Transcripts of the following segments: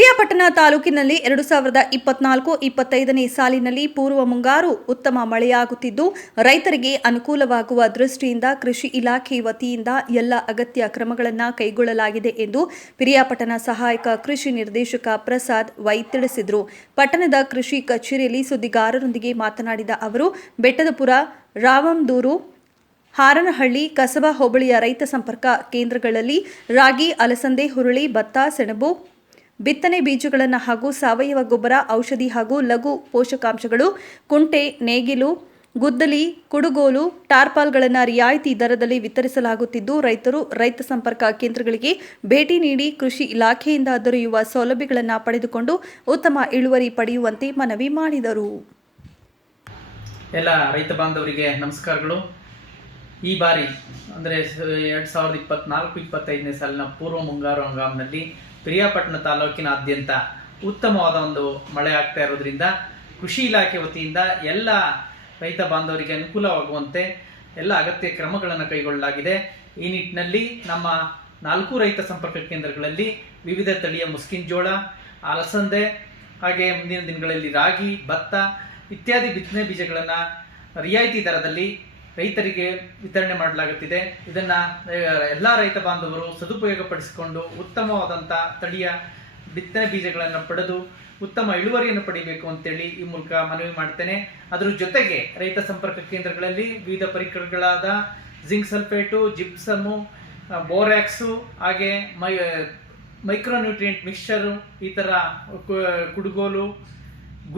ಪಿರಿಯಾಪಟ್ಟಣ ತಾಲೂಕಿನಲ್ಲಿ 2024-25ನೇ ಸಾಲಿನಲ್ಲಿ ಪೂರ್ವ ಮುಂಗಾರು ಉತ್ತಮ ಮಳೆಯಾಗುತ್ತಿದ್ದು ರೈತರಿಗೆ ಅನುಕೂಲವಾಗುವ ದೃಷ್ಟಿಯಿಂದ ಕೃಷಿ ಇಲಾಖೆ ವತಿಯಿಂದ ಎಲ್ಲ ಅಗತ್ಯ ಕ್ರಮಗಳನ್ನು ಕೈಗೊಳ್ಳಲಾಗಿದೆ ಎಂದು ಪಿರಿಯಾಪಟ್ಟಣ ಸಹಾಯಕ ಕೃಷಿ ನಿರ್ದೇಶಕ ಪ್ರಸಾದ್ ವೈ ತಿಳಿಸಿದರು. ಪಟ್ಟಣದ ಕೃಷಿ ಕಚೇರಿಯಲ್ಲಿ ಸುದ್ದಿಗಾರರೊಂದಿಗೆ ಮಾತನಾಡಿದ ಅವರು ಬೆಟ್ಟದಪುರ, ರಾವಂದೂರು, ಹಾರನಹಳ್ಳಿ, ಕಸಬಾ ಹೋಬಳಿಯ ರೈತ ಸಂಪರ್ಕ ಕೇಂದ್ರಗಳಲ್ಲಿ ರಾಗಿ, ಅಲಸಂದೆ, ಹುರುಳಿ, ಭತ್ತ, ಸೆಣಬು, ಬಿತ್ತನೆ ಬೀಜಗಳನ್ನು ಹಾಗೂ ಸಾವಯವ ಗೊಬ್ಬರ, ಔಷಧಿ ಹಾಗೂ ಲಘು ಪೋಷಕಾಂಶಗಳು, ಕುಂಟೆ, ನೇಗಿಲು, ಗುದ್ದಲಿ, ಕುಡುಗೋಲು, ಟಾರ್ಪಾಲ್ಗಳನ್ನು ರಿಯಾಯಿತಿ ದರದಲ್ಲಿ ವಿತರಿಸಲಾಗುತ್ತಿದ್ದು ರೈತರು ರೈತ ಸಂಪರ್ಕ ಕೇಂದ್ರಗಳಿಗೆ ಭೇಟಿ ನೀಡಿ ಕೃಷಿ ಇಲಾಖೆಯಿಂದ ದೊರೆಯುವ ಸೌಲಭ್ಯಗಳನ್ನು ಪಡೆದುಕೊಂಡು ಉತ್ತಮ ಇಳುವರಿ ಪಡೆಯುವಂತೆ ಮನವಿ ಮಾಡಿದರು. ಎಲ್ಲ ರೈತ ಬಾಂಧವರಿಗೆ ನಮಸ್ಕಾರಗಳು. ಈ ಬಾರಿ ಅಂದರೆ 2024-25ನೇ ಸಾಲಿನ ಪೂರ್ವ ಮುಂಗಾರು ಹಂಗಾಮಿನಲ್ಲಿ ಪಿರಿಯಾಪಟ್ಟಣ ತಾಲೂಕಿನಾದ್ಯಂತ ಉತ್ತಮವಾದ ಒಂದು ಮಳೆ ಆಗ್ತಾ ಇರೋದ್ರಿಂದ ಕೃಷಿ ಇಲಾಖೆ ವತಿಯಿಂದ ಎಲ್ಲ ರೈತ ಬಾಂಧವರಿಗೆ ಅನುಕೂಲವಾಗುವಂತೆ ಎಲ್ಲ ಅಗತ್ಯ ಕ್ರಮಗಳನ್ನು ಕೈಗೊಳ್ಳಲಾಗಿದೆ. ಈ ನಿಟ್ಟಿನಲ್ಲಿ ನಮ್ಮ 4 ರೈತ ಸಂಪರ್ಕ ಕೇಂದ್ರಗಳಲ್ಲಿ ವಿವಿಧ ತಳಿಯ ಮುಸ್ಕಿನ್ ಜೋಳ, ಅಲಸಂದೆ, ಹಾಗೆ ಮುಂದಿನ ದಿನಗಳಲ್ಲಿ ರಾಗಿ, ಭತ್ತ ಇತ್ಯಾದಿ ಬಿತ್ತನೆ ಬೀಜಗಳನ್ನು ರಿಯಾಯಿತಿ ದರದಲ್ಲಿ ರೈತರಿಗೆ ವಿತರಣೆ ಮಾಡಲಾಗುತ್ತಿದೆ. ಇದನ್ನು ಎಲ್ಲ ರೈತ ಬಾಂಧವರು ಸದುಪಯೋಗಪಡಿಸಿಕೊಂಡು ಉತ್ತಮವಾದಂಥ ತಳಿಯ ಬಿತ್ತನೆ ಬೀಜಗಳನ್ನು ಪಡೆದು ಉತ್ತಮ ಇಳುವರಿಯನ್ನು ಪಡಿಬೇಕು ಅಂತೇಳಿ ಈ ಮೂಲಕ ಮನವಿ ಮಾಡ್ತೇನೆ. ಅದರ ಜೊತೆಗೆ ರೈತ ಸಂಪರ್ಕ ಕೇಂದ್ರಗಳಲ್ಲಿ ವಿವಿಧ ಪರಿಕರಗಳಾದ ಜಿಂಕ್ ಸಲ್ಫೇಟು, ಜಿಪ್ಸಮು, ಬೋರ್ಯಾಕ್ಸು, ಹಾಗೆ ಮೈಕ್ರೋನ್ಯೂಟ್ರಿಯೆಂಟ್ ಮಿಕ್ಸ್ಚರು, ಈ ಥರ ಕುಡುಗೋಲು,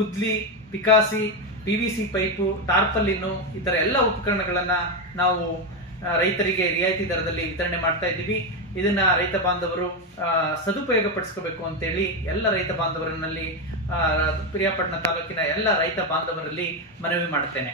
ಗುದ್ಲಿ, ಪಿಕಾಸಿ, PVC ಪೈಪು, ಟಾರ್ಪಲಿನ್ನು, ಈ ಥರ ಎಲ್ಲ ಉಪಕರಣಗಳನ್ನು ನಾವು ರೈತರಿಗೆ ರಿಯಾಯಿತಿ ದರದಲ್ಲಿ ವಿತರಣೆ ಮಾಡ್ತಾ ಇದ್ದೀವಿ. ಇದನ್ನು ರೈತ ಬಾಂಧವರು ಸದುಪಯೋಗ ಪಡಿಸ್ಕೋಬೇಕು ಅಂತೇಳಿ ಎಲ್ಲ ರೈತ ಬಾಂಧವರಲ್ಲಿ ಪಿರಿಯಾಪಟ್ಟಣ ತಾಲೂಕಿನ ಎಲ್ಲ ರೈತ ಬಾಂಧವರಲ್ಲಿ ಮನವಿ ಮಾಡ್ತೇನೆ.